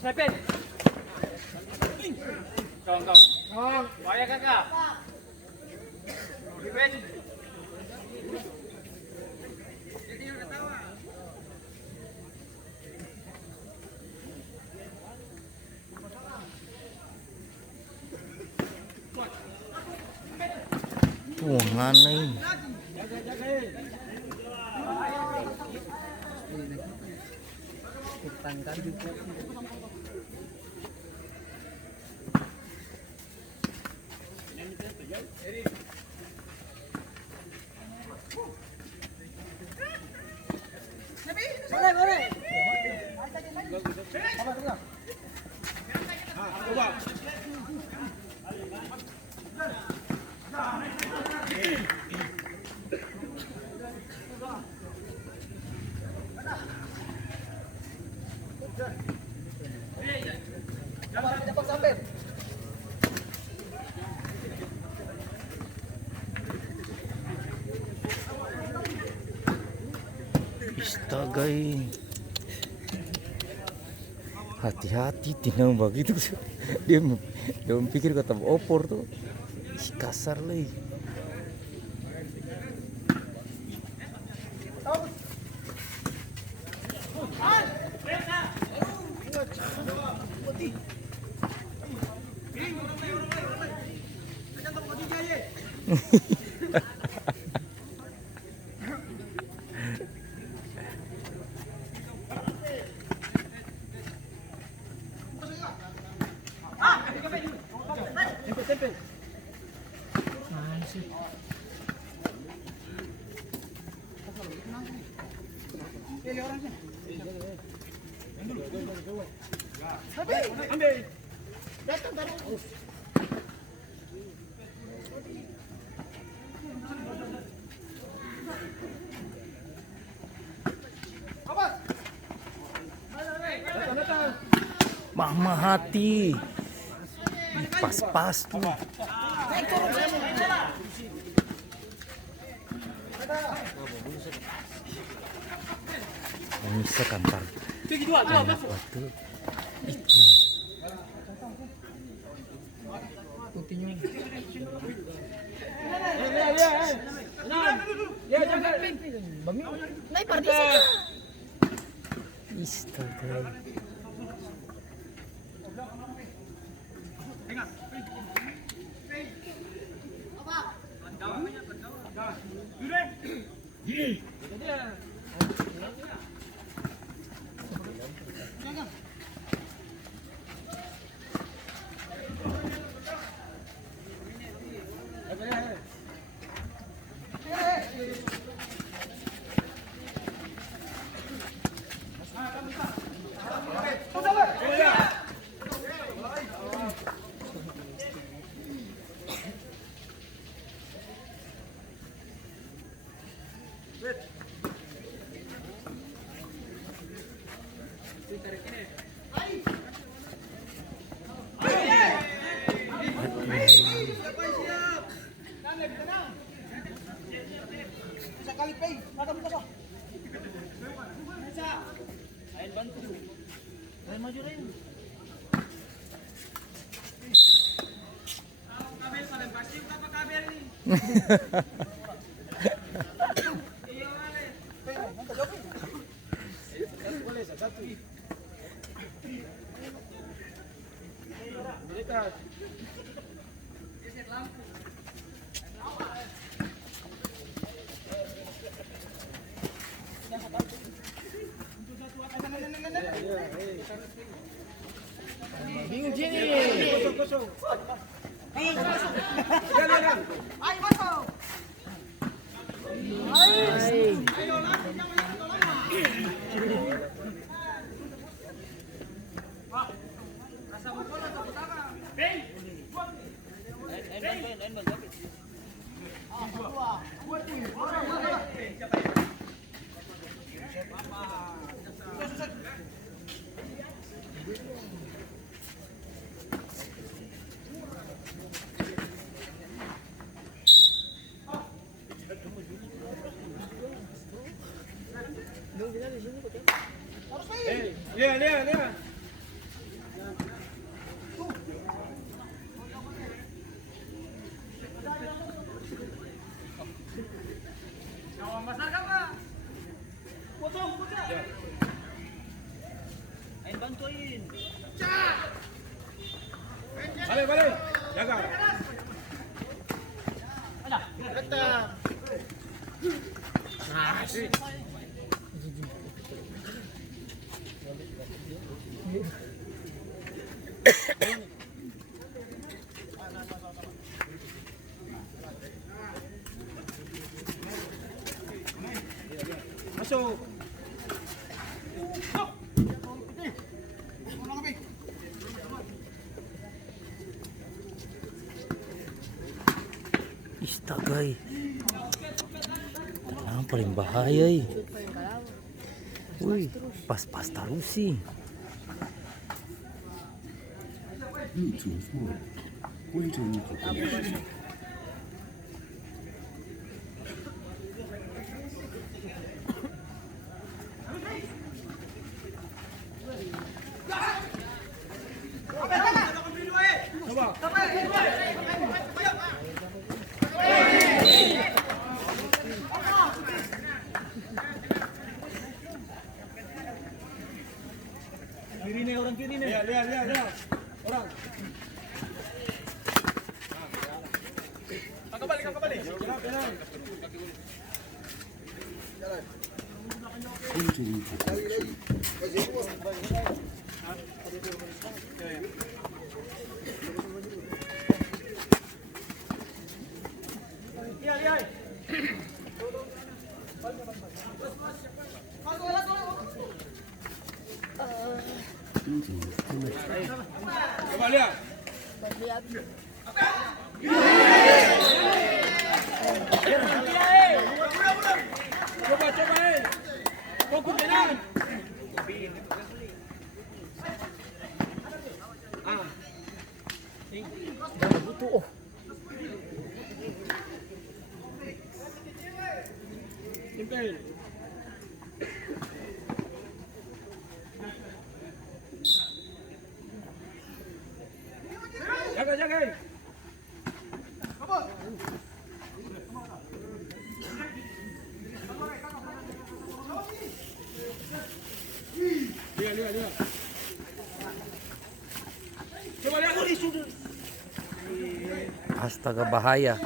Snipin. Kong. Bahaya kakak. Defense. Tuangan nih. Tangkan juga. Astaga, hati-hati tinang begitu. Dia pikir kata opor tuh kasar lagi. Mama hati. Pas-pas tuh. Bisa kantor. Anak waktu itu. Astaga. Bingung sini. Kosong. Ayo masuk. Ayo Balik. Jaga. Datang. Masuk. Istagay. Tenang, paling bahaya. Wih, pas-pas terus sih. Bluetooth mode. Waiting for connection. Kiri nih, orang kiri nih. Lihat. Orang. Kakak balik. Jalan. Waiting for connection. Lihat. Bluetooth connection. Coba lihat. Coba. Fokus jalan. Tempel. Jaga. Lihat. Coba lihat sudah. Astaga, bahaya,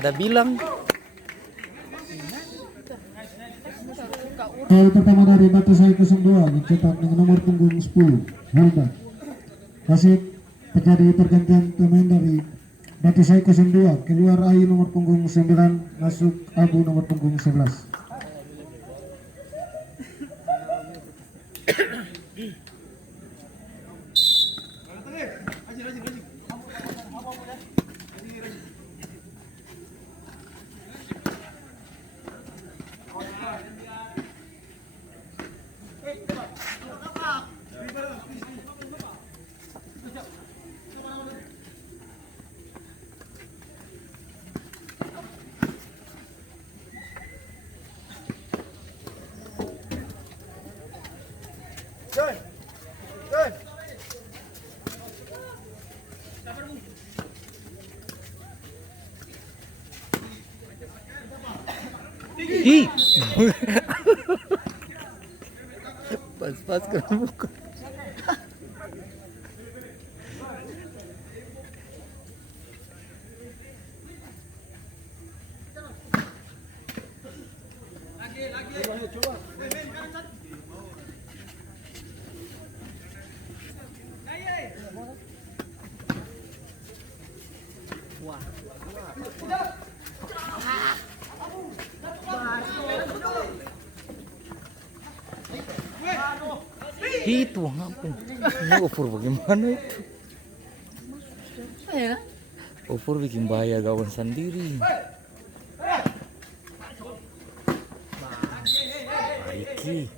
ada bilang. Gol pertama dari Batusai 02 dicetak dengan nomor punggung 10 Halda. Wasit terjadi pergantian pemain dari Batusai 02, keluar Ayu nomor punggung 9, masuk Abu nomor punggung 11. Ih. Pas-pas kena muka. Coba. Itu ngapain? Ini Opur bagaimana itu? Opur bikin bahaya gawang sendiri. Baiki.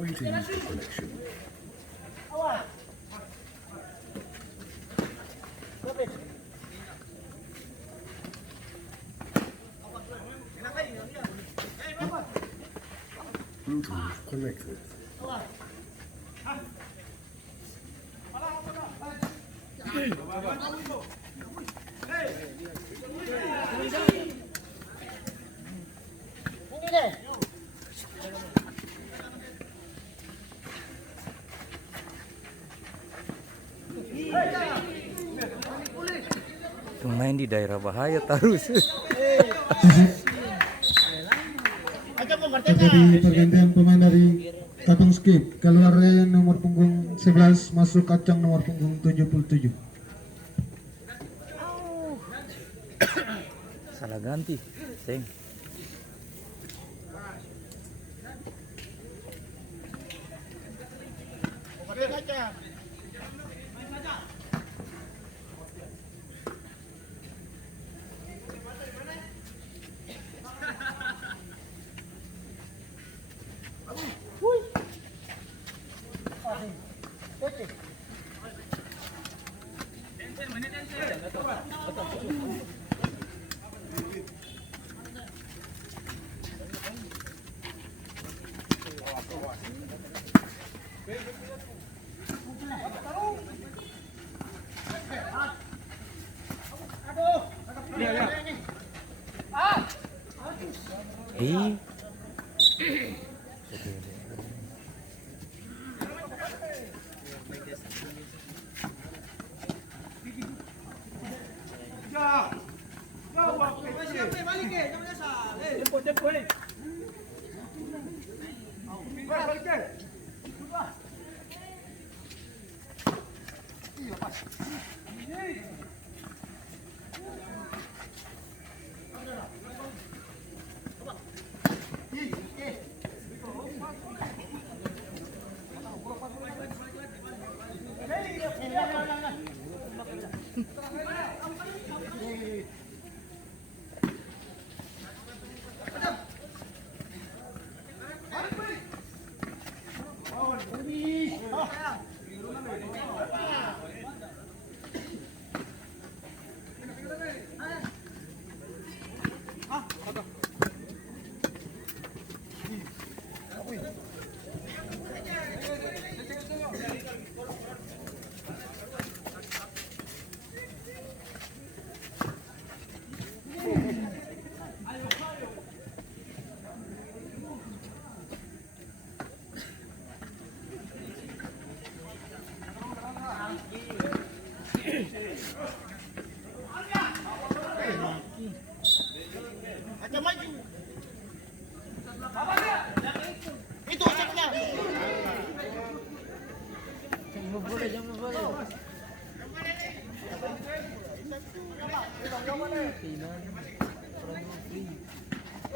Waiting for connection. Bluetooth connected. Main di daerah bahaya terus. Terjadi pergantian pemain dari Katong Skip, keluar nomor punggung 11 masuk kacang nomor punggung 77. Salah ganti, Seng. Ya, ya. Ih. Ya. Ya, balik eh. Jangan asal. Tempo, tempo eh. Balik eh.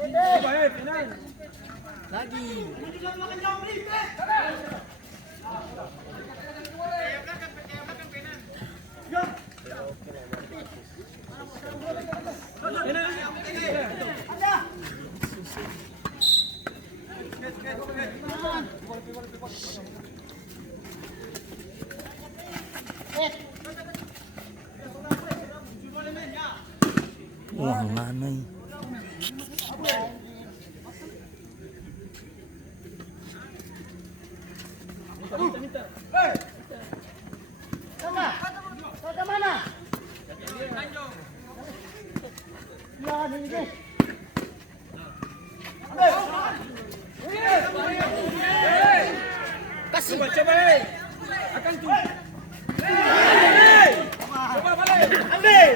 Coba eh, Pinan. Wah, mana ini? Coba, coba eh. Akan tu. Coba balik. Ambil.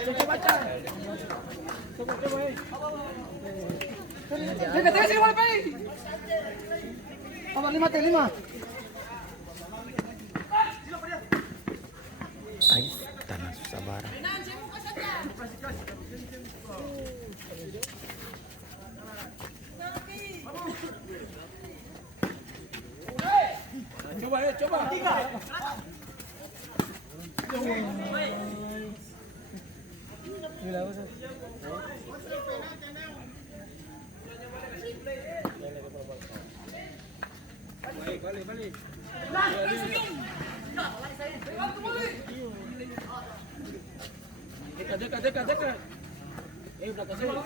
Coba baca. Coba, coba eh. Tengah sini boleh pergi. Apa 5 Ay, tanah susah barang. Coba eh, coba. 3. Balik, balik. Dekat. Belakang sini.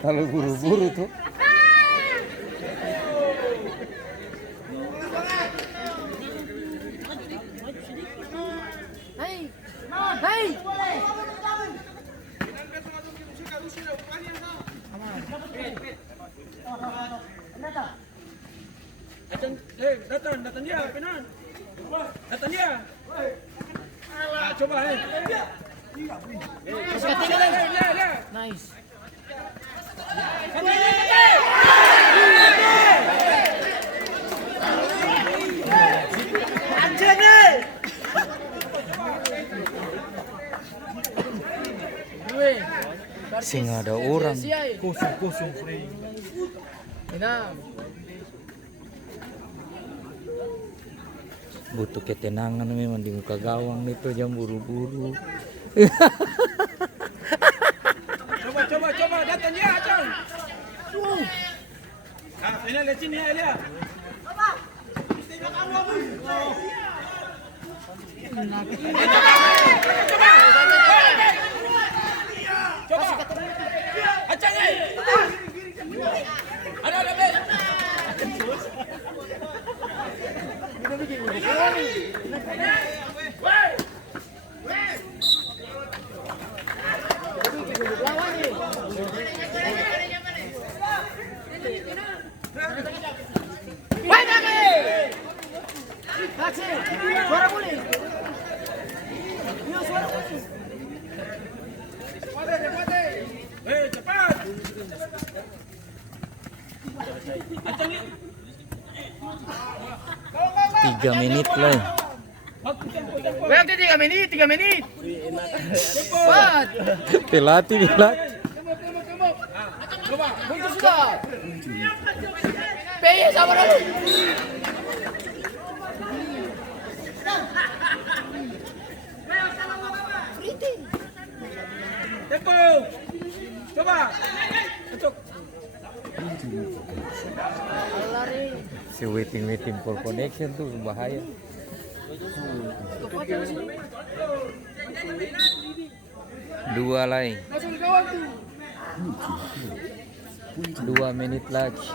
Kalau buru-buru tuh. Datang dia, Penan. Datang dia. Ah, coba Nice. Sing ada orang. Kosong. Butuh ketenangan memang di muka gawang itu jam buru-buru. Coba datang dia, Acang. Ah, ini lihat sini ya, Elia. Coba. Acang. Ada Ben. Cepat. 3 menit lah. Berarti 3 menit. Cepat. Pelatih. Coba, buntu sudah. PY sama dulu. Tempo. Coba. Untuk. Si waiting for connection tuh bahaya. Dua lagi. 2 menit lagi.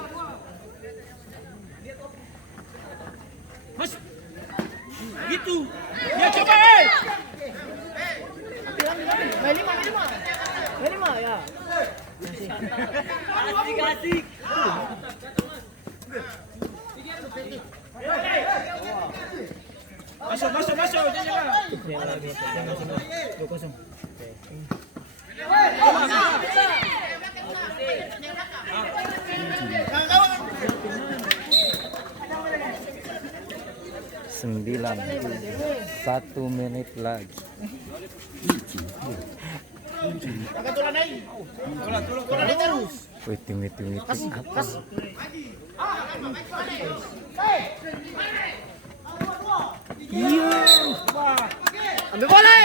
Mas. Gitu. Ya coba. Lima ya. Kasih. Masuk. Jangan. 1 menit lagi. Waiting. Apa? Iya. Ambil bola.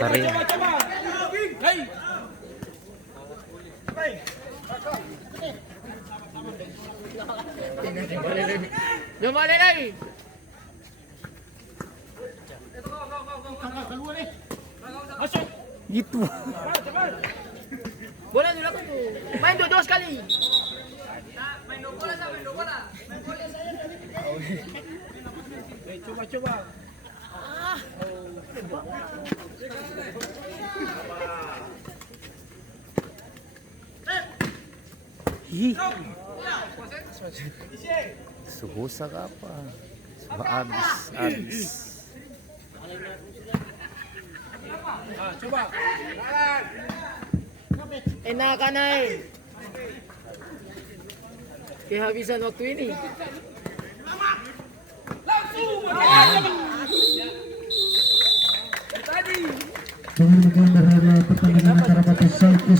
Tarik. Coba. Hei. Jom balik lagi. Masuk. Gitu. Bola dulu aku tuh. Main dua sekali. Coba. Susah apa? Habis. Coba. Enakan naik. Kehabisan waktu ini. Dengan demikian berakhirlah pertandingan antara Batu Saiko